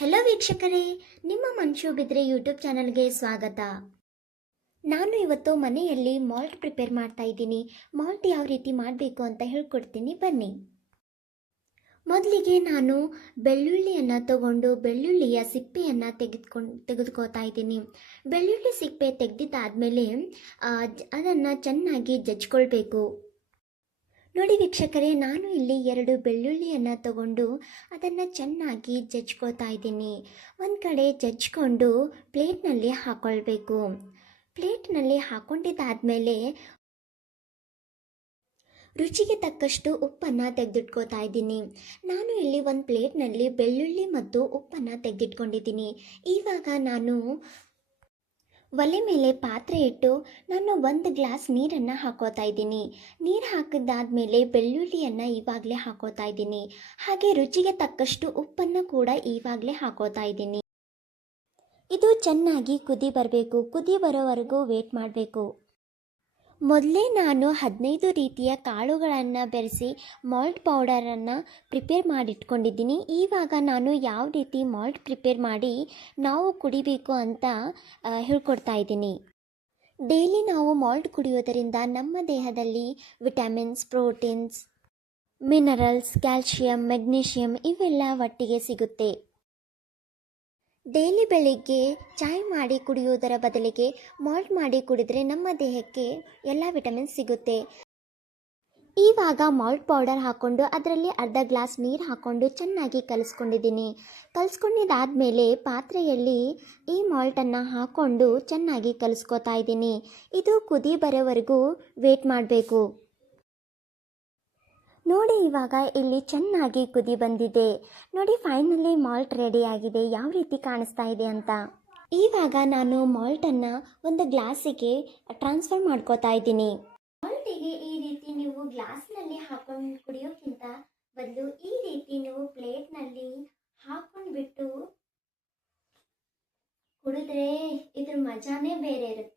Hello ವೀಕ್ಷಕರೇ, ನಿಮ್ಮ ಮನ್ಸು ಬಿದ್ರೆ ಯೂಟ್ಯೂಬ್ ಚಾನಲ್ಗೆ ಸ್ವಾಗತ. ನಾನು ಇವತ್ತು ಮನೆಯಲ್ಲಿ ಮಾಲ್ಟ್ ಪ್ರಿಪೇರ್ ಮಾಡ್ತಾ ಇದ್ದೀನಿ. ಮಾಲ್ಟ್ ಯಾವ ರೀತಿ ಮಾಡಬೇಕು ಅಂತ ಹೇಳ್ಕೊಡ್ತೀನಿ, ಬನ್ನಿ. ಮೊದಲಿಗೆ ನಾನು ಬೆಳ್ಳುಳ್ಳಿಯನ್ನು ತಗೊಂಡು ಬೆಳ್ಳುಳ್ಳಿಯ ಸಿಪ್ಪೆಯನ್ನು ತೆಗೆದುಕೋತಾ ಇದ್ದೀನಿ. ಬೆಳ್ಳುಳ್ಳಿ ಸಿಪ್ಪೆ ತೆಗೆದಿದ್ದಾದಮೇಲೆ ಅದನ್ನು ಚೆನ್ನಾಗಿ ಜಜ್ಕೊಳ್ಬೇಕು. ನೋಡಿ ವೀಕ್ಷಕರೇ, ನಾನು ಇಲ್ಲಿ 2 ಬೆಳ್ಳುಳ್ಳಿಯನ್ನು ತಗೊಂಡು ಅದನ್ನು ಚೆನ್ನಾಗಿ ಜಜ್ಕೋತಾ ಇದ್ದೀನಿ. ಒಂದು ಕಡೆ ಜಜ್ಕೊಂಡು ಪ್ಲೇಟ್ನಲ್ಲಿ ಹಾಕ್ಕೊಳ್ಬೇಕು. ಪ್ಲೇಟ್ನಲ್ಲಿ ಹಾಕ್ಕೊಂಡಿದ್ದಾದಮೇಲೆ ರುಚಿಗೆ ತಕ್ಕಷ್ಟು ಉಪ್ಪನ್ನು ತೆಗೆದಿಟ್ಕೋತಾ ಇದ್ದೀನಿ. ನಾನು ಇಲ್ಲಿ ಒಂದು ಪ್ಲೇಟ್ನಲ್ಲಿ ಬೆಳ್ಳುಳ್ಳಿ ಮತ್ತು ಉಪ್ಪನ್ನು ತೆಗೆದಿಟ್ಕೊಂಡಿದ್ದೀನಿ. ಇವಾಗ ನಾನು ಒಲೆ ಮೇಲೆ ಪಾತ್ರೆ ಇಟ್ಟು ನಾನು 1 ಗ್ಲಾಸ್ ನೀರನ್ನು ಹಾಕೋತಾ ಇದ್ದೀನಿ. ನೀರು ಹಾಕಿದ್ದಾದಮೇಲೆ ಬೆಳ್ಳುಳ್ಳಿಯನ್ನು ಇವಾಗಲೇ ಹಾಕೋತಾ ಇದ್ದೀನಿ. ಹಾಗೆ ರುಚಿಗೆ ತಕ್ಕಷ್ಟು ಉಪ್ಪನ್ನು ಕೂಡ ಇವಾಗಲೇ ಹಾಕೋತಾ ಇದ್ದೀನಿ. ಇದು ಚೆನ್ನಾಗಿ ಕುದಿ ಬರಬೇಕು. ಕುದಿ ಬರೋವರೆಗೂ ವೇಟ್ ಮಾಡಬೇಕು. ಮೊದಲೇ ನಾನು 15 ರೀತಿಯ ಕಾಳುಗಳನ್ನು ಬೆರೆಸಿ ಮಾಲ್ಟ್ ಪೌಡರನ್ನು ಪ್ರಿಪೇರ್ ಮಾಡಿಟ್ಕೊಂಡಿದ್ದೀನಿ. ಇವಾಗ ನಾನು ಯಾವ ರೀತಿ ಮಾಲ್ಟ್ ಪ್ರಿಪೇರ್ ಮಾಡಿ ನಾವು ಕುಡಿಬೇಕು ಅಂತ ಹೇಳ್ಕೊಡ್ತಾ ಇದ್ದೀನಿ. ಡೈಲಿ ನಾವು ಮಾಲ್ಟ್ ಕುಡಿಯೋದರಿಂದ ನಮ್ಮ ದೇಹದಲ್ಲಿ vitamins, proteins, minerals, calcium, magnesium ಇವೆಲ್ಲ ಒಟ್ಟಿಗೆ ಸಿಗುತ್ತೆ. ಡೈಲಿ ಬೆಳಿಗ್ಗೆ ಚಾಯ್ ಮಾಡಿ ಕುಡಿಯೋದರ ಬದಲಿಗೆ ಮಾಲ್ಟ್ ಮಾಡಿ ಕುಡಿದರೆ ನಮ್ಮ ದೇಹಕ್ಕೆ ಎಲ್ಲ ವಿಟಮಿನ್ಸ್ ಸಿಗುತ್ತೆ. ಇವಾಗ ಮಾಲ್ಟ್ ಪೌಡರ್ ಹಾಕ್ಕೊಂಡು ಅದರಲ್ಲಿ ಅರ್ಧ ಗ್ಲಾಸ್ ನೀರು ಹಾಕ್ಕೊಂಡು ಚೆನ್ನಾಗಿ ಕಲಿಸ್ಕೊಂಡಿದ್ದೀನಿ. ಕಲಿಸ್ಕೊಂಡಿದ್ದಾದಮೇಲೆ ಪಾತ್ರೆಯಲ್ಲಿ ಈ ಮಾಲ್ಟನ್ನು ಹಾಕ್ಕೊಂಡು ಚೆನ್ನಾಗಿ ಕಲಿಸ್ಕೊತಾ ಇದ್ದೀನಿ. ಇದು ಕುದಿ ಬರೋವರೆಗೂ ವೇಟ್ ಮಾಡಬೇಕು. ನೋಡಿ, ಇವಾಗ ಇಲ್ಲಿ ಚೆನ್ನಾಗಿ ಕುದಿ ಬಂದಿದೆ. ನೋಡಿ, ಫೈನಲಿ ಮಾಲ್ಟ್ ರೆಡಿ ಆಗಿದೆ. ಯಾವ ರೀತಿ ಕಾಣಿಸ್ತಾ ಇದೆ ಅಂತ. ಇವಾಗ ನಾನು ಮಾಲ್ಟನ್ನು ಒಂದು ಗ್ಲಾಸಿಗೆ ಟ್ರಾನ್ಸ್ಫರ್ ಮಾಡ್ಕೋತಾ ಇದ್ದೀನಿ. ಮಾಲ್ಟಿಗೆ ಈ ರೀತಿ ನೀವು ಗ್ಲಾಸ್ನಲ್ಲಿ ಹಾಕೊಂಡು ಕುಡಿಯೋಕ್ಕಿಂತ ಬದಲು ಈ ರೀತಿ ನೀವು ಪ್ಲೇಟ್ನಲ್ಲಿ ಹಾಕೊಂಡ್ಬಿಟ್ಟು ಕುಡಿದ್ರೆ ಇದ್ರ ಮಜಾನೇ ಬೇರೆ ಇರುತ್ತೆ.